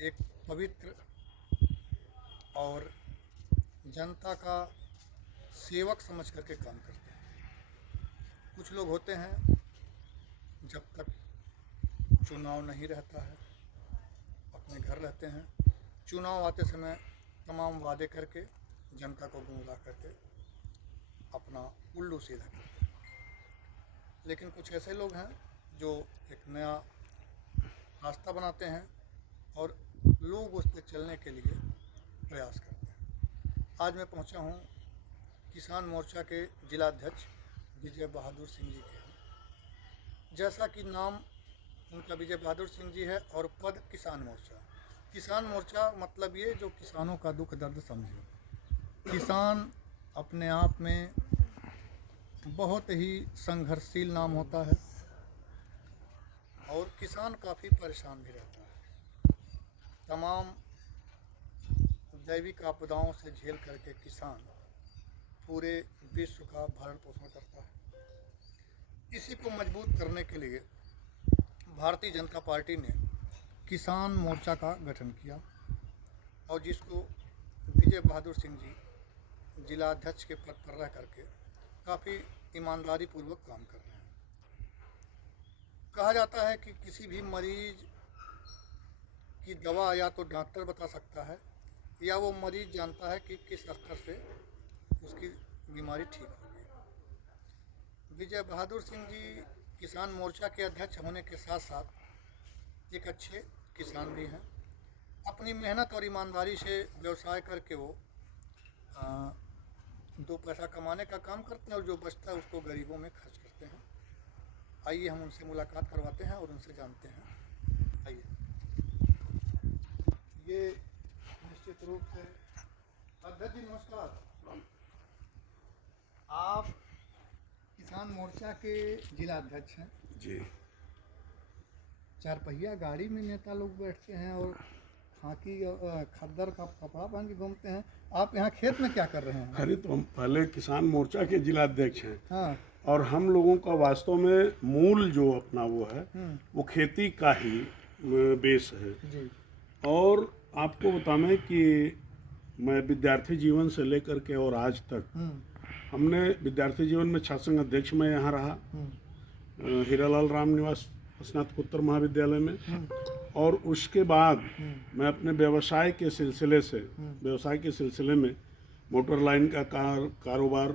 एक पवित्र और जनता का सेवक समझ करके काम करते हैं। कुछ लोग होते हैं जब तक चुनाव नहीं रहता है अपने घर रहते हैं, चुनाव आते समय तमाम वादे करके जनता को गुमराह करके अपना उल्लू सीधा करते हैं। लेकिन कुछ ऐसे लोग हैं जो एक नया रास्ता बनाते हैं और लोग उस पर चलने के लिए प्रयास करते हैं। आज मैं पहुंचा हूं किसान मोर्चा के जिलाध्यक्ष विजय बहादुर सिंह जी के यहाँ। जैसा कि नाम उनका विजय बहादुर सिंह जी है और पद किसान मोर्चा। किसान मोर्चा मतलब ये जो किसानों का दुख दर्द समझे। किसान अपने आप में बहुत ही संघर्षशील नाम होता है और किसान काफ़ी परेशान भी रहता है। तमाम दैविक आपदाओं से झेल करके किसान पूरे विश्व का भरण पोषण करता है। इसी को मजबूत करने के लिए भारतीय जनता पार्टी ने किसान मोर्चा का गठन किया और जिसको विजय बहादुर सिंह जी जिलाध्यक्ष के पद पर रह करके काफ़ी ईमानदारी पूर्वक काम कर रहे हैं। कहा जाता है कि किसी भी मरीज की दवा या तो डॉक्टर बता सकता है या वो मरीज जानता है कि किस स्तर से उसकी बीमारी ठीक होगी। विजय बहादुर सिंह जी किसान मोर्चा के अध्यक्ष होने के साथ साथ एक अच्छे किसान भी हैं। अपनी मेहनत और ईमानदारी से व्यवसाय करके वो दो पैसा कमाने का काम करते हैं और जो बचता है उसको गरीबों में खर्च करते हैं। आइए हम उनसे मुलाकात करवाते हैं और उनसे जानते हैं। आइए। ये निश्चित रूप से अध्यक्ष जी नमस्कार। आप किसान मोर्चा के जिला अध्यक्ष हैं जी। चार पहिया गाड़ी में नेता लोग बैठते हैं और खाकी खद्दर का कपड़ा पहन के घूमते हैं। आप यहाँ खेत में क्या कर रहे हैं? अरे तो हम पहले किसान मोर्चा के जिला अध्यक्ष हैं। हाँ। और हम लोगों का वास्तव में मूल जो अपना वो है वो खेती का ही बेस है जी। और आपको बताना कि मैं विद्यार्थी जीवन से लेकर के और आज तक हमने विद्यार्थी जीवन में छात्र संघ अध्यक्ष में यहाँ रहा हीरालाल राम निवास स्नातकोत्तर महाविद्यालय में। और उसके बाद मैं अपने व्यवसाय के सिलसिले में मोटर लाइन का कारोबार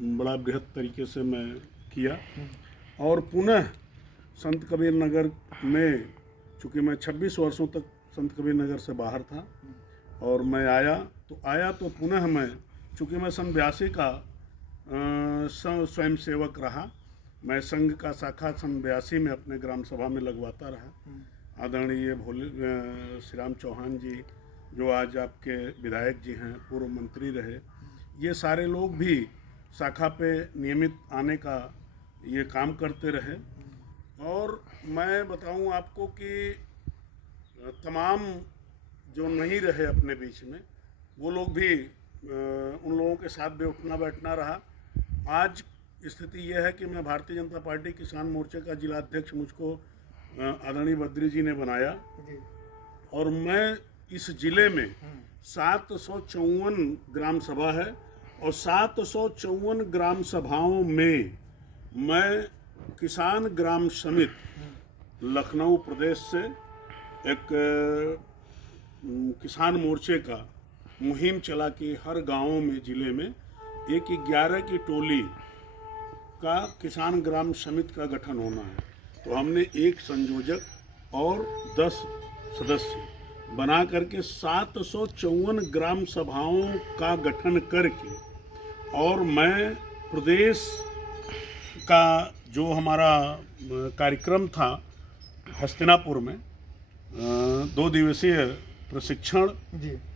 बड़ा बृहद तरीके से मैं किया। और पुनः संत कबीर नगर में, चूँकि मैं 26 वर्षों तक संत कबीर नगर से बाहर था और मैं आया तो पुनः मैं, चूँकि मैं सन 82 का स्वयं सेवक रहा। मैं संघ का शाखा सन 82 में अपने ग्राम सभा में लगवाता रहा। आदरणीय श्री राम चौहान जी जो आज आपके विधायक जी हैं, पूर्व मंत्री रहे, ये सारे लोग भी शाखा पे नियमित आने का ये काम करते रहे। और मैं बताऊं आपको कि तमाम जो नहीं रहे अपने बीच में वो लोग भी उन लोगों के साथ भी उठना बैठना रहा। आज स्थिति यह है कि मैं भारतीय जनता पार्टी किसान मोर्चे का जिला अध्यक्ष मुझको आदरणीय बद्री जी ने बनाया और मैं इस जिले में 754 ग्राम सभा है और 754 ग्राम सभाओं में मैं किसान ग्राम समिति लखनऊ प्रदेश से एक किसान मोर्चे का मुहिम चला कि हर गांवों में जिले में एक 11 की टोली का किसान ग्राम समिति का गठन होना है। तो हमने एक संयोजक और 10 सदस्य बना करके 754 ग्राम सभाओं का गठन करके और मैं प्रदेश का जो हमारा कार्यक्रम था हस्तिनापुर में 2 दिवसीय प्रशिक्षण,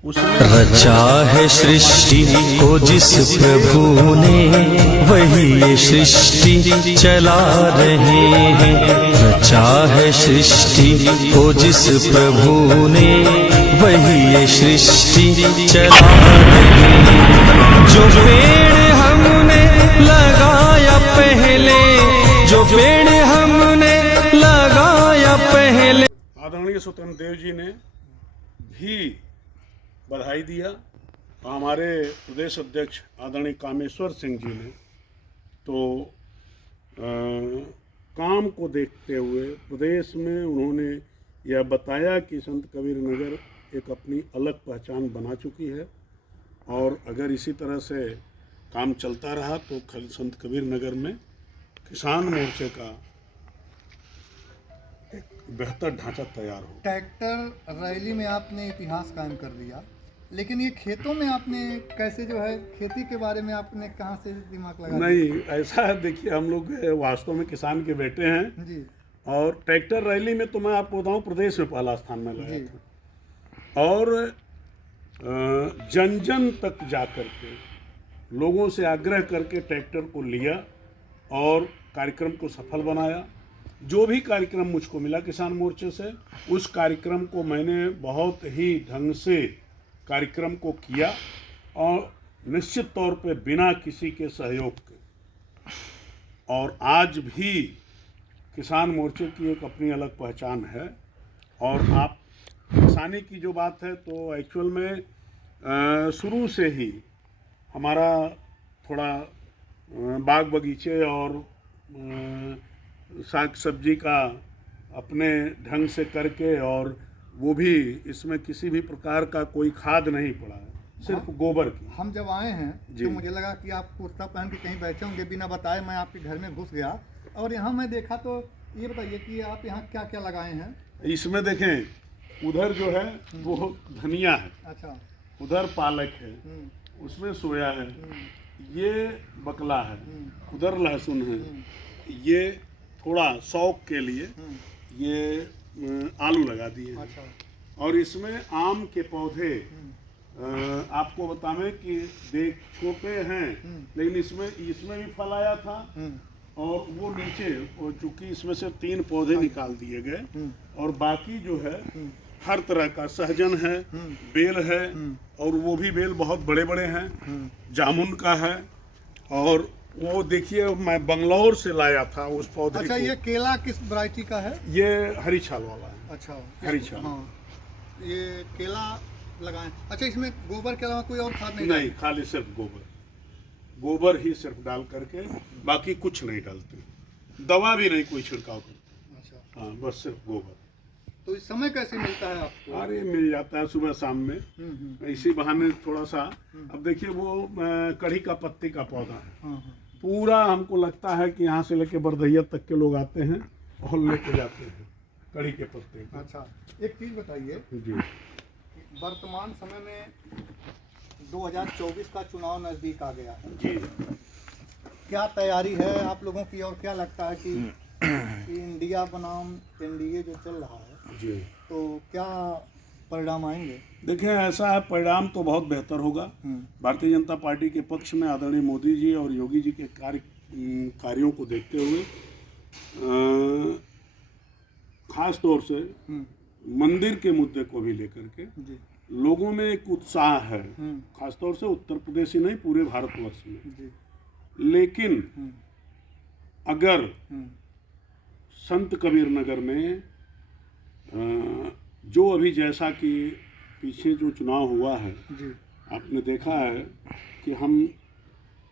उसमें रचा है सृष्टि को जिस प्रभु ने वही ये सृष्टि चला रहे हैं। रचा है सृष्टि को जिस प्रभु ने वही ये सृष्टि चला रहे हैं। जो पेड़ हमने लगाया पहले, जो पेड़ हमने लगाया पहले। आदरणीय स्वतंत्र देव जी ने भी बधाई दिया। हमारे प्रदेश अध्यक्ष आदरणीय कामेश्वर सिंह जी ने तो काम को देखते हुए प्रदेश में उन्होंने यह बताया कि संत कबीर नगर एक अपनी अलग पहचान बना चुकी है, और अगर इसी तरह से काम चलता रहा तो संत कबीर नगर में किसान मोर्चे का एक बेहतर ढांचा तैयार हो। ट्रैक्टर रैली में आपने इतिहास कायम कर दिया, लेकिन ये खेतों में आपने कैसे जो है खेती के बारे में आपने कहाँ से दिमाग लगा दिया? नहीं, ऐसा है, देखिए हम लोग वास्तव में किसान के बेटे हैं जी और ट्रैक्टर रैली में तो मैं आपको बताऊं प्रदेश में पहला स्थान में लाया जी था, और जन जन तक जा कर के लोगों से आग्रह करके ट्रैक्टर को लिया और कार्यक्रम को सफल बनाया। जो भी कार्यक्रम मुझको मिला किसान मोर्चे से, उस कार्यक्रम को मैंने बहुत ही ढंग से कार्यक्रम को किया, और निश्चित तौर पे बिना किसी के सहयोग के। और आज भी किसान मोर्चे की एक अपनी अलग पहचान है। और आप किसानी की जो बात है तो एक्चुअल में शुरू से ही हमारा थोड़ा बाग बगीचे और साग सब्जी का अपने ढंग से करके, और वो भी इसमें किसी भी प्रकार का कोई खाद नहीं पड़ा है, सिर्फ गोबर की। हम जब आए हैं जी। तो मुझे लगा कि आप कुर्ता पहन के कहीं बैठे होंगे, बिना बताए मैं आपके घर में घुस गया और यहाँ मैं देखा। तो ये बताइए कि आप यहाँ क्या क्या लगाए हैं? इसमें देखें, उधर जो है वो धनिया है, अच्छा। उधर पालक है, हम्म, उसमें सोया है, हम्म, ये बकला है, उधर लहसुन है, हम्म, ये थोड़ा शौक के लिए हम्म, ये आलू लगा दिए हैं। अच्छा। और इसमें आम के पौधे हम्म, आपको बतावें कि देख छोटे हैं, लेकिन इसमें भी फल आया था, हम्म, और वो नीचे चूंकि इसमें से 3 पौधे निकाल दिए गए, हम्म, और बाकी जो है हर तरह का सहजन है, बेल है, और वो भी बेल बहुत बड़े बड़े हैं, जामुन का है। और वो देखिए मैं बंगलौर से लाया था उस पौधे अच्छा। को। ये केला किस वैरायटी का है? ये हरी छाल वाला है। अच्छा, हरी छाल। हाँ, ये केला लगाएं। अच्छा, इसमें गोबर के अलावा कोई और खाद नहीं? नहीं, खाली सिर्फ गोबर ही सिर्फ डाल करके, बाकी कुछ नहीं डालते, दवा भी नहीं कोई छिड़काव करते। अच्छा, हाँ, बस सिर्फ गोबर। तो इस समय कैसे मिलता है आपको? अरे मिल जाता है सुबह शाम में, इसी बहाने थोड़ा सा। अब देखिए वो कढ़ी का पत्ती का पौधा है, हाँ, पूरा हमको लगता है कि यहाँ से लेके बरधैया तक के लोग आते हैं और लेके जाते हैं कढ़ी के पत्ते को। अच्छा, एक चीज़ बताइए, जी। वर्तमान समय में 2024 का चुनाव नज़दीक आ गया है, जी। क्या तैयारी है आप लोगों की, और क्या लगता है कि इंडिया बनाम एनडीए जो चल रहा है, जी, तो क्या परिणाम आएंगे? देखें ऐसा है, परिणाम तो बहुत बेहतर होगा। भारतीय जनता पार्टी के पक्ष में आदरणीय मोदी जी और योगी जी के कार्यों को देखते हुए, खास तौर से मंदिर के मुद्दे को भी लेकर के जी लोगों में एक उत्साह है, खासतौर से उत्तर प्रदेश ही नहीं पूरे भारतवर्ष में। जी। लेकिन अगर संत कबीर नगर में जो अभी जैसा कि पीछे जो चुनाव हुआ है, जी। आपने देखा है कि हम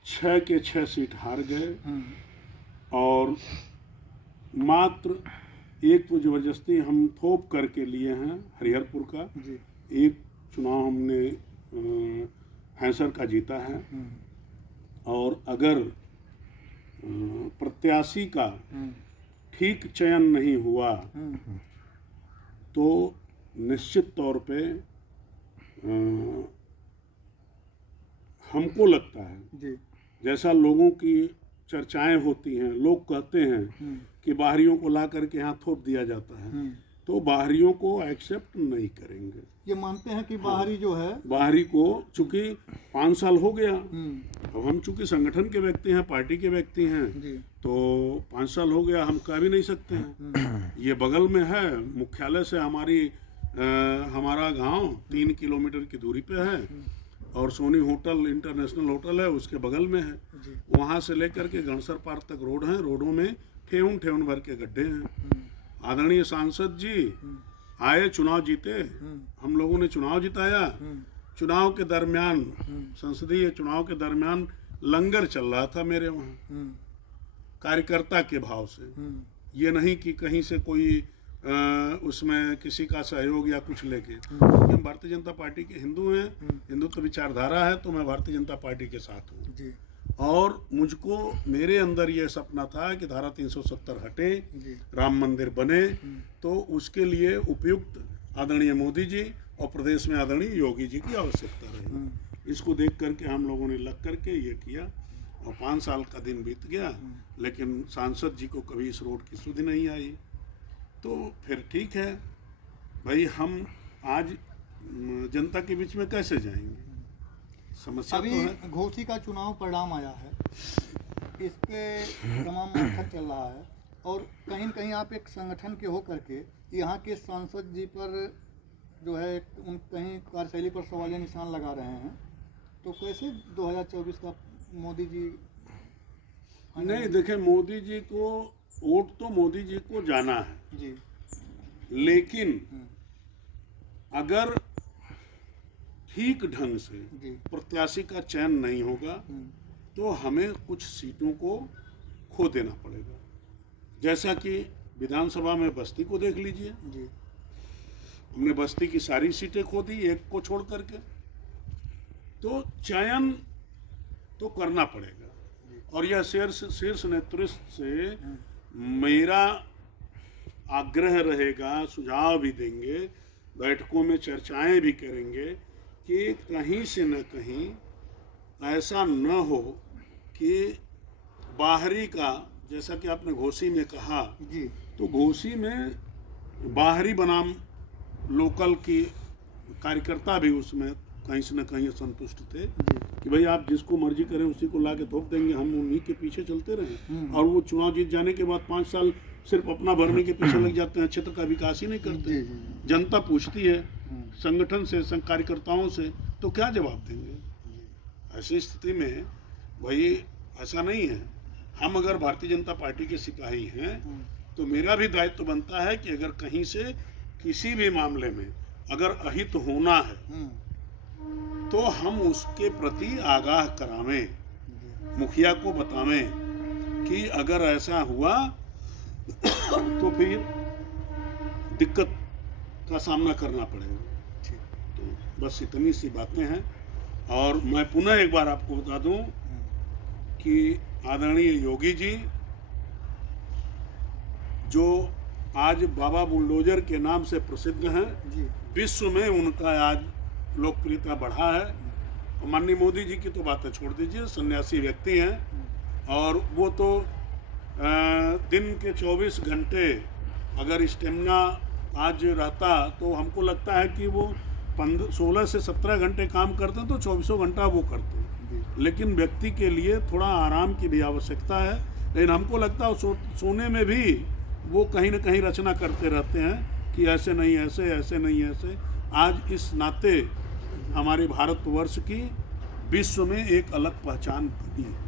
6 के 6 सीट हार गए, और मात्र एक तो जबरदस्ती हम थोप करके लिए हैं हरिहरपुर का, जी। एक चुनाव हमने हैंसर का जीता है। और अगर प्रत्याशी का ठीक चयन नहीं हुआ तो निश्चित तौर पे हमको लगता है, जी। जैसा लोगों की चर्चाएं होती हैं, लोग कहते हैं कि बाहरियों को ला करके यहाँ थोप दिया जाता है, तो बाहरियों को एक्सेप्ट नहीं करेंगे। ये मानते हैं कि बाहरी जो है, बाहरी को, चूंकि 5 साल हो गया, अब हम चूंकि संगठन के व्यक्ति हैं, पार्टी के व्यक्ति हैं, जी। तो 5 साल हो गया, हम कह भी नहीं सकते हैं। ये बगल में है, मुख्यालय से हमारा गांव 3 किलोमीटर की दूरी पे है, और सोनी होटल इंटरनेशनल होटल है उसके बगल में है। वहाँ से लेकर के गणसर पार्क तक रोड है, रोडों में ठेहुन भर के गड्ढे हैं। आदरणीय सांसद जी आए, चुनाव जीते, हम लोगों ने चुनाव जिताया। चुनाव के दरमियान, संसदीय चुनाव के दरमियान लंगर चल रहा था मेरे वहाँ, कार्यकर्ता के भाव से। ये नहीं कि कहीं से कोई उसमें किसी का सहयोग या कुछ लेके। हम भारतीय जनता पार्टी के हिंदू हैं, हिंदुत्व विचारधारा है, तो मैं भारतीय जनता पार्टी के साथ हूँ जी। और मुझको, मेरे अंदर ये सपना था कि धारा 370 हटे, राम मंदिर बने, तो उसके लिए उपयुक्त आदरणीय मोदी जी और प्रदेश में आदरणीय योगी जी की आवश्यकता रही। इसको देख करके हम लोगों ने लग करके ये किया और 5 साल का दिन बीत गया, लेकिन सांसद जी को कभी इस रोड की सुध नहीं आई। तो फिर ठीक है भाई, हम आज जनता के बीच में कैसे जाएंगे, समस्या अभी तो है। घोसी का चुनाव परिणाम आया है, इसके तमाम मंथन चल रहा है और कहीं न कहीं आप एक संगठन के हो करके यहाँ के सांसद जी पर जो है उन कहीं कार्यशैली पर सवालिया निशान लगा रहे हैं, तो कैसे 2024 का मोदी जी? नहीं देखें, मोदी जी को वोट तो मोदी जी को जाना है जी, लेकिन अगर ठीक ढंग से जी, प्रत्याशी का चयन नहीं होगा तो हमें कुछ सीटों को खो देना पड़ेगा। जैसा कि विधानसभा में बस्ती को देख लीजिए, जी, हमने बस्ती की सारी सीटें खो दी एक को छोड़ करके। तो चयन तो करना पड़ेगा और यह शीर्ष नेतृत्व से मेरा आग्रह रहेगा, सुझाव भी देंगे, बैठकों में चर्चाएं भी करेंगे कि कहीं से न कहीं ऐसा न हो कि बाहरी का, जैसा कि आपने घोसी में कहा, जी, तो घोसी में बाहरी बनाम लोकल की कार्यकर्ता भी उसमें कहीं से न कहीं संतुष्ट थे कि भाई आप जिसको मर्जी करें उसी को ला के थोप देंगे, हम उन्हीं के पीछे चलते रहें। और वो चुनाव जीत जाने के बाद 5 साल सिर्फ अपना भरने के पीछे लग जाते हैं, क्षेत्र का विकास ही नहीं करते। जनता पूछती है संगठन से, कार्यकर्ताओं से, तो क्या जवाब देंगे? ऐसी स्थिति में भाई ऐसा नहीं है। हम अगर भारतीय जनता पार्टी के सिपाही हैं तो मेरा भी दायित्व बनता है कि अगर कहीं से किसी भी मामले में अगर अहित होना है तो हम उसके प्रति आगाह करावें, मुखिया को बतावें कि अगर ऐसा हुआ तो फिर दिक्कत का सामना करना पड़ेगा। तो बस इतनी सी बातें हैं। और मैं पुनः एक बार आपको बता दूं कि आदरणीय योगी जी जो आज बाबा बुलडोजर के नाम से प्रसिद्ध हैं, विश्व में उनका आज लोकप्रियता बढ़ा है। माननीय मोदी जी की तो बातें छोड़ दीजिए, सन्यासी व्यक्ति हैं और वो तो दिन के 24 घंटे अगर स्टेमिना आज रहता तो हमको लगता है कि वो 16 से 17 घंटे काम करते तो 24 घंटा वो करते। लेकिन व्यक्ति के लिए थोड़ा आराम की भी आवश्यकता है, लेकिन हमको लगता है सोने में भी वो कहीं ना कहीं रचना करते रहते हैं कि ऐसे नहीं ऐसे, ऐसे नहीं ऐसे। आज इस नाते हमारे भारतवर्ष की विश्व में एक अलग पहचान बनी है।